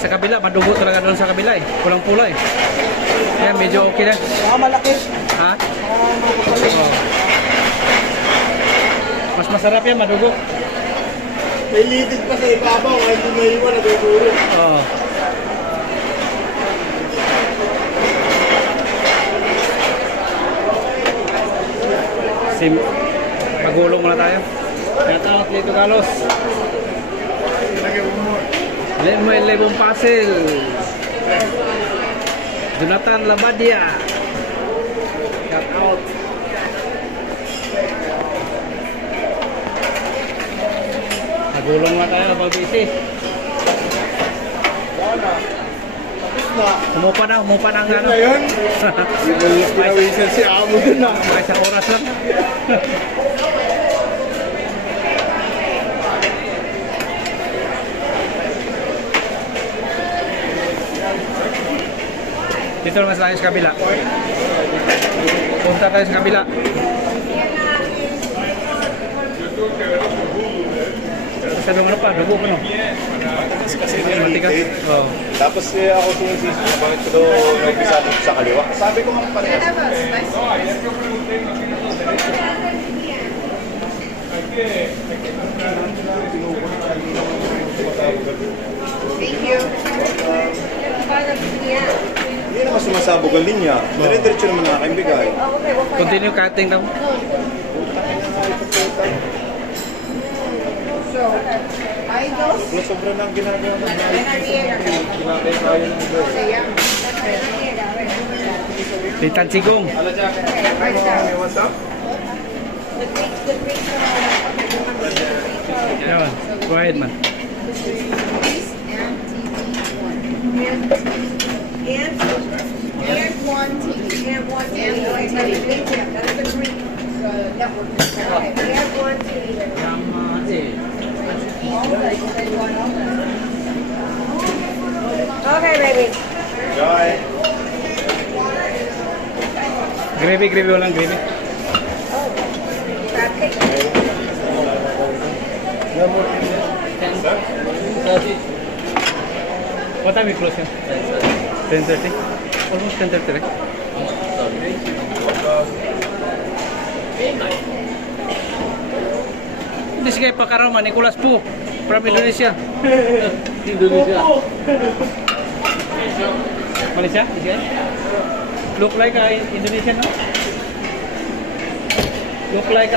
Sa kabila, madugo talaga doon sa kabila eh. Kulang pula eh. Kaya medyo okay na. Malaki. Ha? Oh. Mas masarap yan, madugo. May litid pa sa ibabaw, kahit hindi na iwan, naguguro. Oo. Magulong muna tayo. Shout out Lito Galos. Len mo Lebong Pasil. Jonathan Labadia. Shout out. Magulong muna tayo habang busy. Umupa na ang ano. Ngayon, pinawisan si Amo dun na. Mga isang oras lang. Dito naman tayo sa kabila. Punta tayo sa kabila. Kasi ano pa, dugo pa no? Kasi matigas. Oh. Tapos ako sumisisi na bakit ko daw nag-isa sa kaliwa. Sabi ko mga parehas. Thank you. Hindi naman sumasabog ang linya. Dire-diretso naman nakakaimbigay. Continue cutting daw. So, idols. Sobra na ang ginagawa ng ginagawa tayo ng Titan Sigong. What's up? Yaman. Go ahead man. And one TV. And one TV. That's the Greek network. And one TV. Okay, baby. Joy. Gravy, walang gravy. Crab cake. What time we close here? 10:30. Almost 10:30 right? This guy Pakarama, Nicolas Po from Indonesia. Indonesia. Malaysia? This guy? Look like Indonesian, no? Look like